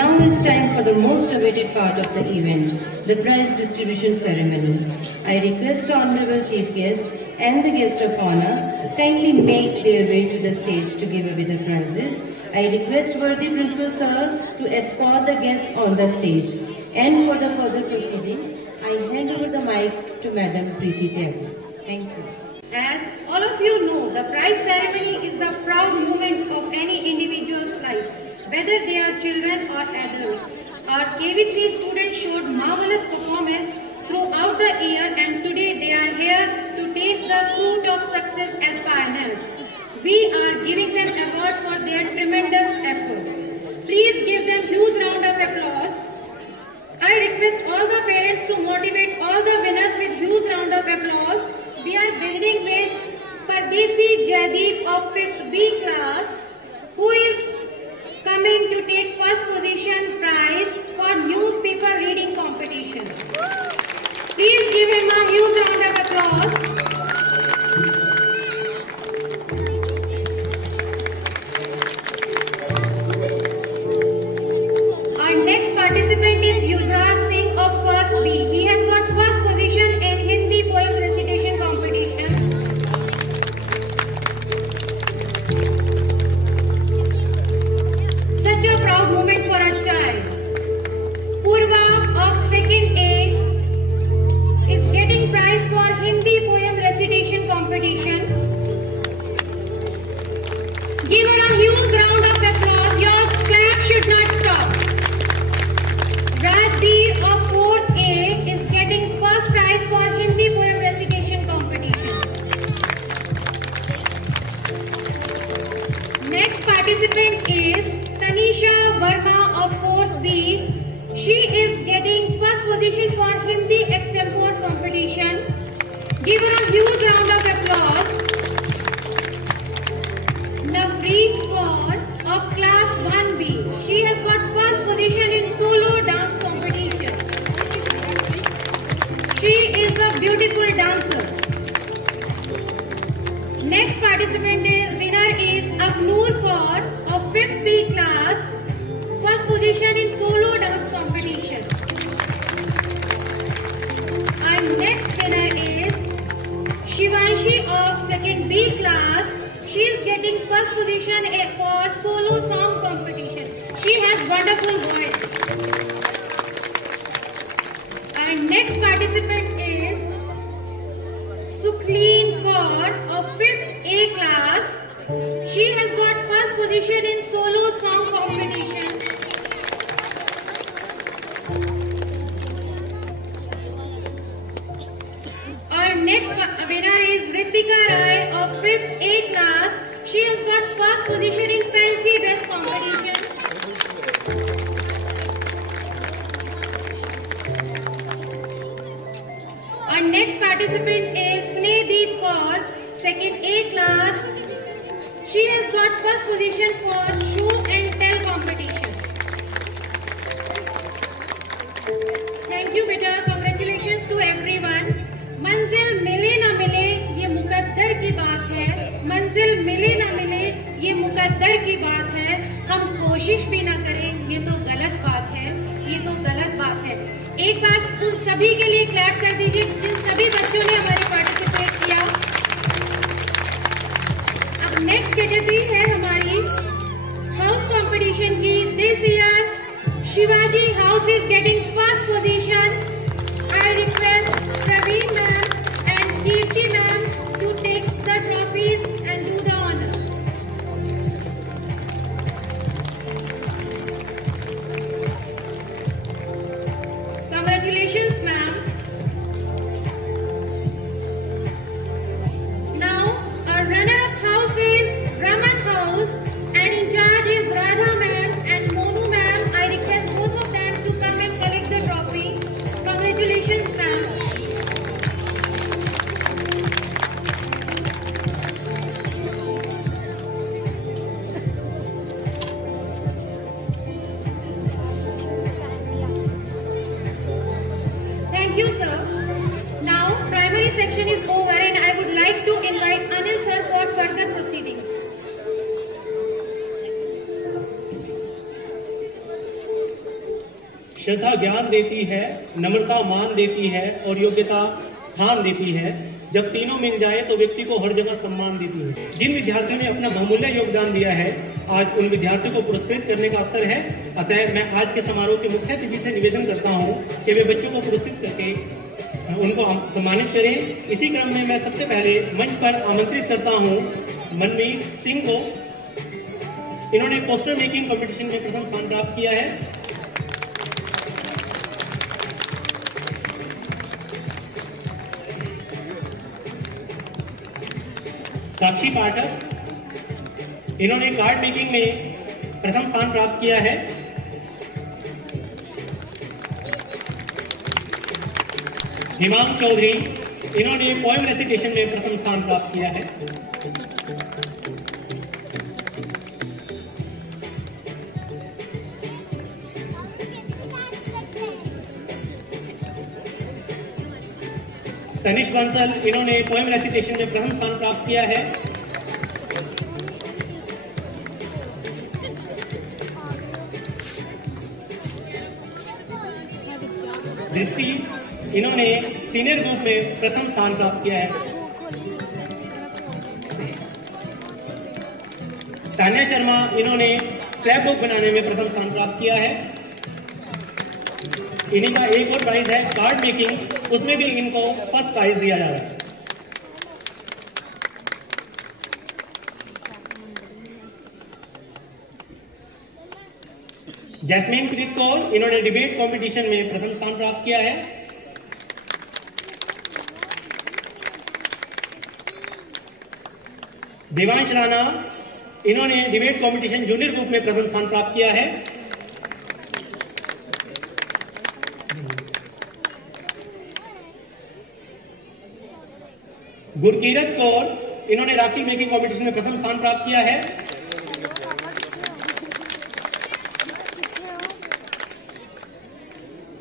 Now is time for the most awaited part of the event, the prize distribution ceremony. I request the Honorable Chief Guest and the Guest of Honor kindly make their way to the stage to give away the prizes. I request worthy Principal Sir to escort the guests on the stage. And for the further proceedings, I hand over the mic to Madam Preeti Tyagi. Thank you. As all of you know, the prize ceremony is the proud moment of any individual's life, whether they are children or adults. Our KV3 students showed marvelous performance throughout the year, and today they are here to taste the fruit of success as finals. We are giving them award for their tremendous efforts. Please give them huge round of applause. I request all the parents to motivate all the winners with huge round of applause. We are beginning with Pardesi Jaideep of 5th B class, who is coming to take first position prize for newspaper reading competition. Please give him a huge round of applause. Our next participant is Yuvraj Singh of 1st B. He has got first position in Hindi poem recitation competition. Such a proud moment for a child. Purva of 2nd A is getting prize for Hindi poem recitation competition. Give her a huge round of applause. Your clap should not stop. Rajbir of 4th A is getting first prize for Hindi poem recitation competition. Next participant is Tanisha Verma of 4th B. She is getting first position for Hindi extempore competition. Give her a huge round of applause. Navreet Kaur of class 1B. She has got first position in solo dance competition. She is a beautiful dancer. Next participant winner is Aknoor Kaur of 5th B class. First position in solo dance competition. Our next winner is Shivanshi of 2nd B class. She is getting first position for solo song competition. She has wonderful voice. Our next participant is Sukhleen Kaur of 5th A class. She has got first position in solo song competition. Our next winner is Ritika Rai of 5th A class. She has got first position in fancy dress competition. Our next participant is Snehadeep Kaur, 2nd A class. She has got first position for show and tell competition. Thank you beta. Congratulations to everyone. मंजिल मिले ना मिले ये मुकद्दर की बात है. मंजिल मिले ना मिले ये मुकद्दर की बात है. हम कोशिश भी ना करें ये तो गलत बात है. ये तो गलत बात है. एक बार उन सभी के लिए क्लैप कर दीजिए जिन सभी बच्चों ने हमारे पार्टिसिपेट किया. अब नेक्स्ट कैटेगरी है हमारी हाउस कंपटीशन की. This year Shivaji house is getting first position. I request Praveen ma'am and Kirti ma'am to take the trophies and do the honor. Congratulations ma'am. Now our runner-up house is Raman House and in charge is Radha ma'am and Monu ma'am. I request both of them to come and collect the trophy. Congratulations ma'am. Thank you sir. Now primary section is over and I would like to invite Anil sir for further proceedings. श्रद्धा ज्ञान देती है, नम्रता मान देती है और योग्यता स्थान देती है। जब तीनों मिल जाए तो व्यक्ति को हर जगह सम्मान देती है। जिन विद्यार्थियों ने अपना बहुमूल्य योगदान दिया है, आज उन विद्यार्थियों को पुरस्कृत करने का अवसर है। अतः मैं आज के समारोह के मुख्य अतिथि से निवेदन करता हूँ कि वे बच्चों को पुरस्कृत करके उनको सम्मानित करें। इसी क्रम में मैं सबसे पहले मंच पर आमंत्रित करता हूँ मनमीत सिंह को। इन्होंने पोस्टर मेकिंग कंपटीशन में प्रथम स्थान प्राप्त किया है। साक्षी पाठक, इन्होंने कार्ड मेकिंग में प्रथम स्थान प्राप्त किया है। हिमांग चौधरी, इन्होंने पोएम रेसिटेशन में प्रथम स्थान प्राप्त किया है। तनिष्क बंसल, इन्होंने पोएम रेसिटेशन में प्रथम स्थान प्राप्त किया है। दृष्टि, इन्होंने सीनियर ग्रुप में प्रथम स्थान प्राप्त किया है। तान्या शर्मा, इन्होंने स्क्रैप बुक बनाने में प्रथम स्थान प्राप्त किया है। इन्हीं का एक और प्राइज है कार्ड मेकिंग, उसमें भी इनको फर्स्ट प्राइज दिया जा रहा है। जैस्मीन प्रीत कौर, इन्होंने डिबेट कंपटीशन में प्रथम स्थान प्राप्त किया है। देवांश राणा, इन्होंने डिबेट कंपटीशन जूनियर ग्रुप में प्रथम स्थान प्राप्त किया है। गुरकीरत कौर, इन्होंने राखी मेकिंग कंपटीशन में प्रथम स्थान प्राप्त किया है।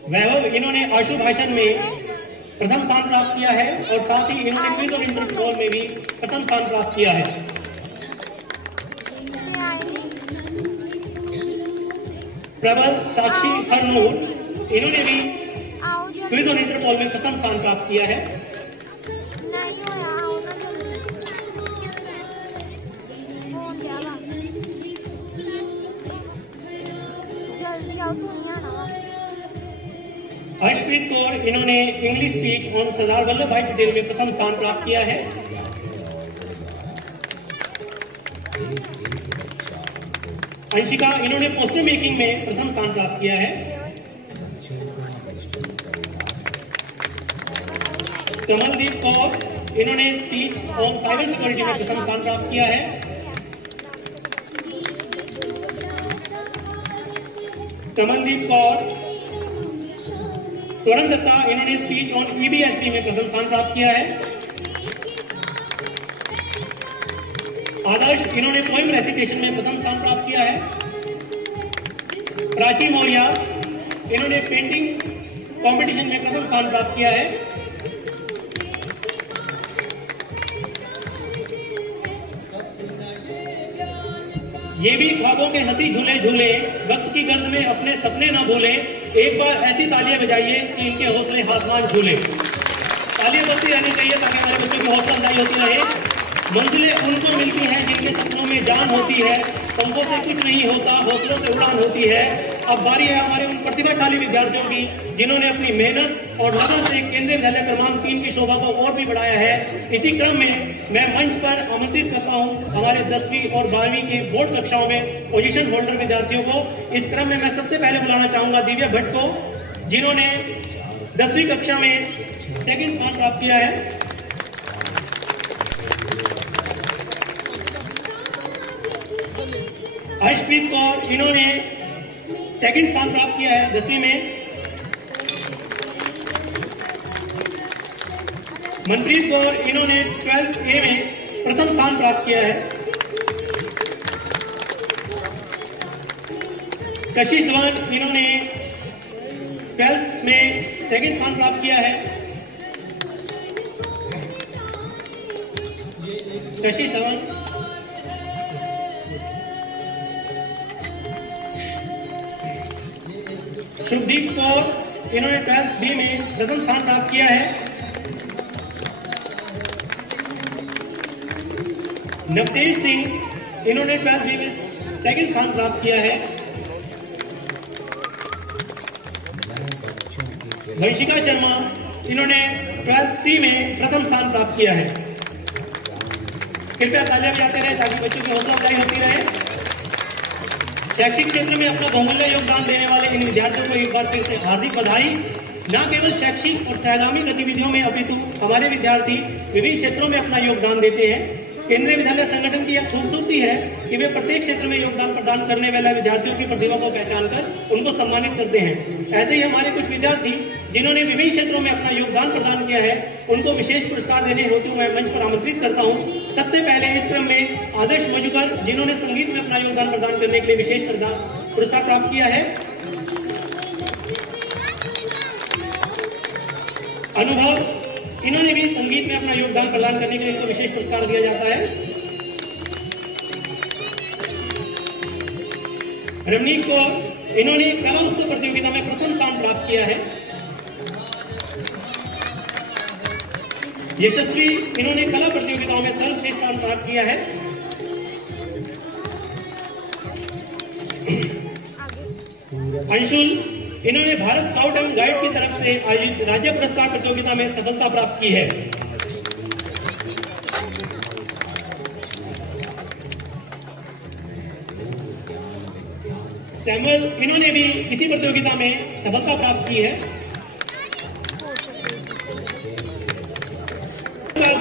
वैभव, इन्होंने आशु भाषण में प्रथम स्थान प्राप्त किया है और साथ ही इन्होंने क्विज और इंटरव्यू में भी प्रथम स्थान प्राप्त किया है। प्रबल साक्षी हरनूर, इन्होंने भी क्विज और इंटरपोल में प्रथम स्थान प्राप्त किया है। अर्शप्रीत कौर, इन्होंने English speech on Sardar Vallabh भाई पटेल में प्रथम स्थान प्राप्त किया है। अंशिका, इन्होंने पोस्टर मेकिंग में प्रथम स्थान प्राप्त किया है। कमलदीप कौर, इन्होंने स्पीच ऑन साइबर सिक्योरिटी में प्रथम स्थान प्राप्त किया है। कमलदीप कौर, स्वर्ण दत्ता, इन्होंने स्पीच ऑन EBSP में प्रथम स्थान प्राप्त किया है। आदर्श, इन्होंने पोएम रेसिटेशन में प्रथम स्थान प्राप्त किया है। प्राची मौर्य, इन्होंने पेंटिंग कंपटीशन में प्रथम स्थान प्राप्त किया है। ये भी ख्वाबों के हंसी झूले झूले, वक्त की गर्द में अपने सपने न भूले। एक बार ऐसी तालियां बजाइए कि इनके हौसले आसमान झूले। तालियां बजती रहनी चाहिए ताकि हमारे बच्चों की हौसला अफजाई होती रहे। मंजिलें उनको मिलती हैं जिनके सपनों में जान होती है। पंखों से कुछ नहीं होता, हौसलों से उड़ान होती है। अब बारी है हमारे उन प्रतिभाशाली विद्यार्थियों की जिन्होंने अपनी मेहनत और लगन से केंद्रीय विद्यालय क्रमांक 3 की शोभा को और भी बढ़ाया है। इसी क्रम में मैं मंच पर आमंत्रित करता हूं हमारे 10वीं और 12वीं की बोर्ड कक्षाओं में पोजीशन होल्डर विद्यार्थियों को। इस क्रम में मैं सबसे पहले बुलाना चाहूंगा दिव्या भट्ट को, जिन्होंने 10वीं कक्षा में सेकंड स्थान प्राप्त किया है। अर्शप्रीत कौर, इन्होंने सेकंड स्थान प्राप्त किया है 10वीं में। मनप्रीत कौर, इन्होंने 12th A में प्रथम स्थान प्राप्त किया है। कशिश धवन, इन्होंने 12th में सेकंड स्थान प्राप्त किया है। कशिश धवन, शुभदीप कौर, इन्होंने 12th B में प्रथम स्थान प्राप्त किया है। नवतेज सिंह, इन्होंने 12th B में सेकंड स्थान प्राप्त किया है। वंशिका शर्मा, इन्होंने 12th C में प्रथम स्थान प्राप्त किया है। कृपया तालियां बजाते रहे ताकि बच्चों की हौसला अफजाई होती रहे। शैक्षिक क्षेत्र में अपना बहुमूल्य योगदान देने वाले इन विद्यार्थियों को एक बार फिर से हार्दिक बधाई। न केवल शैक्षिक और सहगामी गतिविधियों में अपितु हमारे विद्यार्थी विभिन्न क्षेत्रों में अपना योगदान देते हैं। केंद्रीय विद्यालय संगठन की यह खूबसूरती है कि वे प्रत्येक क्षेत्र में योगदान प्रदान करने वाले विद्यार्थियों की प्रतिभा को पहचान कर उनको सम्मानित करते हैं। ऐसे ही हमारे कुछ विद्यार्थी जिन्होंने विभिन्न क्षेत्रों में अपना योगदान प्रदान किया है, उनको विशेष पुरस्कार देने हेतु मैं मंच पर आमंत्रित करता हूं। सबसे पहले इस क्रम में आदर्श मजुकर, जिन्होंने संगीत में अपना योगदान प्रदान करने के लिए विशेष पुरस्कार प्राप्त किया है। अनुभव, इन्होंने भी संगीत में अपना योगदान प्रदान करने के लिए विशेष पुरस्कार दिया जाता है। रमनीक कौर, इन्होंने कला उत्सव प्रतियोगिता में प्रथम स्थान प्राप्त किया है। यशस्वी, इन्होंने कला प्रतियोगिताओं में सर्वश्रेष्ठ स्थान प्राप्त किया है। अंशुल, इन्होंने भारत स्काउट एवं गाइड की तरफ से आयोजित राज्य पुरस्कार प्रतियोगिता में सफलता प्राप्त की है। सैमुअल, इन्होंने भी इसी प्रतियोगिता में सफलता प्राप्त की है।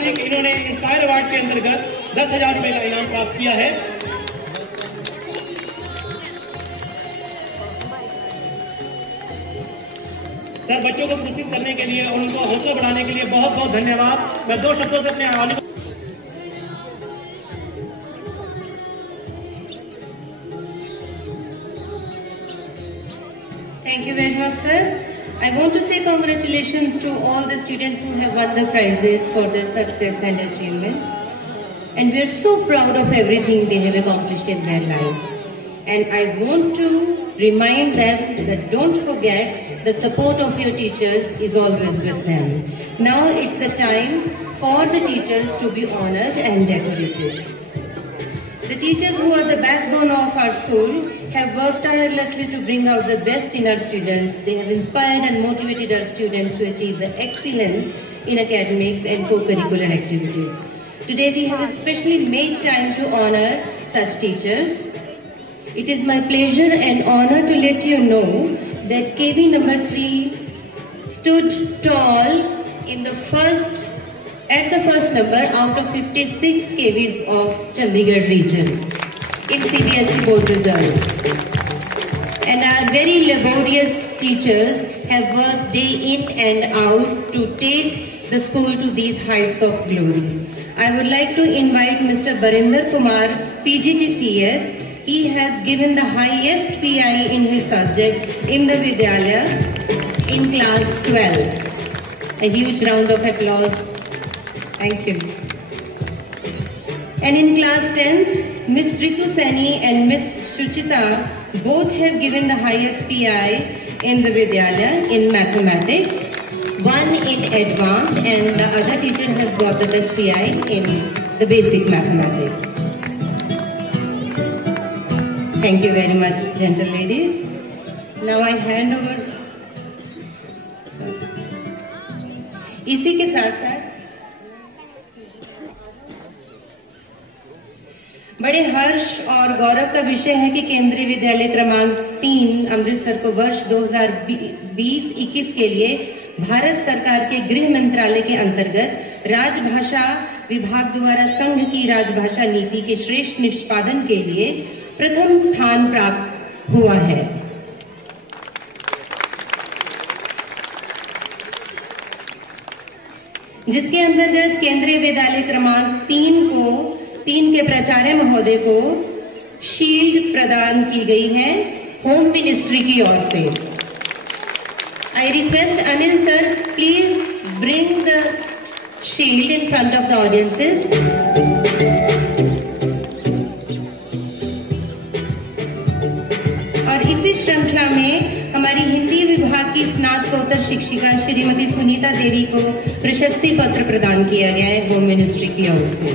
इन्होंने इंस्पायर अवार्ड के अंतर्गत 10,000 रुपए का इनाम प्राप्त किया है। सर, बच्चों को पुरस्कृत करने के लिए और उनको हौसला बढ़ाने के लिए बहुत बहुत धन्यवाद। मैं 2 शब्दों से अपने आने Thank you very much, sir. I want to say congratulations to all the students who have won the prizes for their success and achievements. And we are so proud of everything they have accomplished in their lives. And I want to remind them that don't forget the support of your teachers is always with them. Now it's the time for the teachers to be honored and decorated. The teachers who are the backbone of our school have worked tirelessly to bring out the best in our students. They have inspired and motivated our students to achieve the excellence in academics and co-curricular activities. Today we have especially made time to honor such teachers. It is my pleasure and honor to let you know that KV number 3 stood tall in at the first number out of 56 KVs of Chandigarh region in CBSE board results. And our very laborious teachers have worked day in and out to take the school to these heights of glory. I would like to invite Mr. Barinder Kumar, PGTCS. He has given the highest PI in his subject in the Vidyalaya in class 12. A huge round of applause. Thank you. And in class 10th, Miss Ritu Sani and Miss Shuchita both have given the highest PI in the Vidyalaya in mathematics. One in advanced and the other teacher has got the best PI in the basic mathematics. Thank you very much, gentle ladies. Now I hand over. इसी के साथ साथ बड़े हर्ष और गौरव का विषय है कि केंद्रीय विद्यालय क्रमांक 3 अमृतसर को वर्ष 2020-21 के लिए भारत सरकार के गृह मंत्रालय के अंतर्गत राजभाषा विभाग द्वारा संघ की राजभाषा नीति के श्रेष्ठ निष्पादन के लिए प्रथम स्थान प्राप्त हुआ है। जिसके अंतर्गत केंद्रीय विद्यालय क्रमांक 3 के प्राचार्य महोदय को शील्ड प्रदान की गई है होम मिनिस्ट्री की ओर से। I request Anil sir, please bring the shield in front of the audiences. और इसी इसी श्रृंखला में हमारी हिंदी विभाग की स्नातकोत्तर शिक्षिका श्रीमती सुनीता देवी को प्रशस्ति पत्र प्रदान किया गया है होम मिनिस्ट्री की ओर से।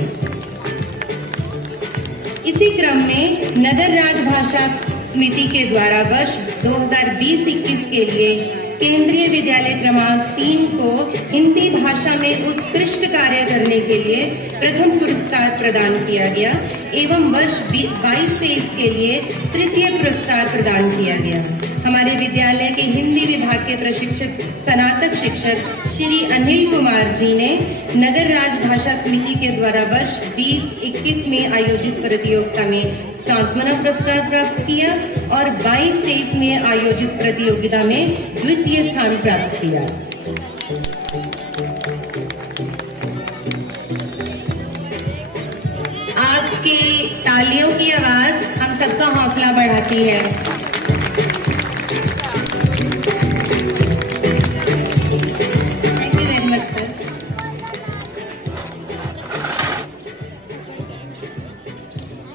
इसी क्रम में नगर राजभाषा समिति के द्वारा वर्ष 2020-21 के लिए केंद्रीय विद्यालय क्रमांक 3 को हिंदी भाषा में उत्कृष्ट कार्य करने के लिए प्रथम पुरस्कार प्रदान किया गया एवं वर्ष 22-23 के लिए तृतीय पुरस्कार प्रदान किया गया। हमारे विद्यालय के हिंदी विभाग के प्रशिक्षक स्नातक शिक्षक श्री अनिल कुमार जी ने नगर राजभाषा समिति के द्वारा वर्ष 20-21 में आयोजित प्रतियोगिता में सांत्वना पुरस्कार प्राप्त किया और 22-23 में आयोजित प्रतियोगिता में द्वितीय स्थान प्राप्त किया। आपकी तालियों की आवाज हम सबका हौसला बढ़ाती है। Thank you very much sir.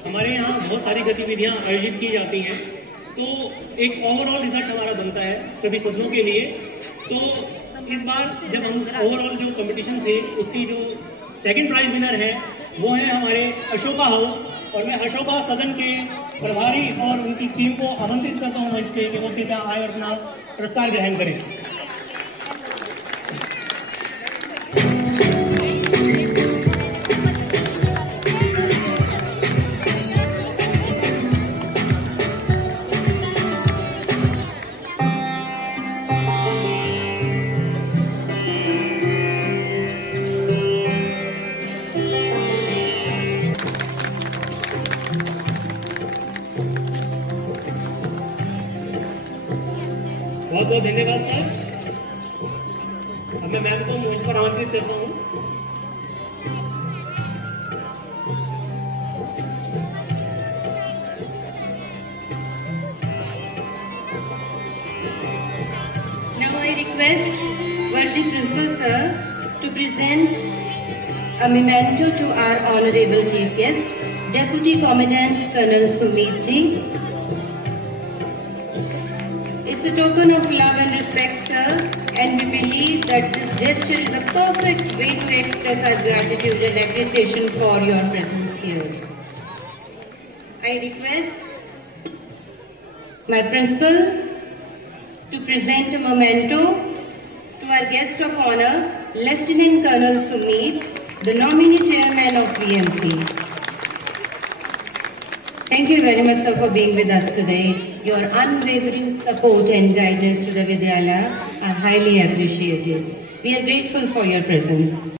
हमारे यहाँ बहुत सारी गतिविधियां आयोजित की जाती हैं, तो एक ओवरऑल रिजल्ट हमारा बनता है सभी सदनों के लिए। तो इस बार जब हम ओवरऑल जो कंपटीशन थे उसकी जो सेकंड प्राइज विनर है वो है हमारे अशोका हाउस, और मैं अशोका सदन के प्रभारी और उनकी टीम को आमंत्रित करता हूँ मंच पे कि वो कृपया आए और अपना पुरस्कार ग्रहण करें। बहुत बहुत धन्यवाद सर। अब मैं मैम को मंच पर आमंत्रित करता हूँ। Now I request worthy principal sir to present a memento to our honorable chief guest, Deputy Commandant Colonel Sumit ji. It's a token of love and respect, sir, and we believe that this gesture is a perfect way to express our gratitude and appreciation for your presence here. I request my principal to present a memento to our guest of honor, Lieutenant Colonel Sumit, the nominee chairman of BMC. Thank you very much, sir, for being with us today. Your unwavering support and guidance to the Vidyalaya are highly appreciated. We are grateful for your presence.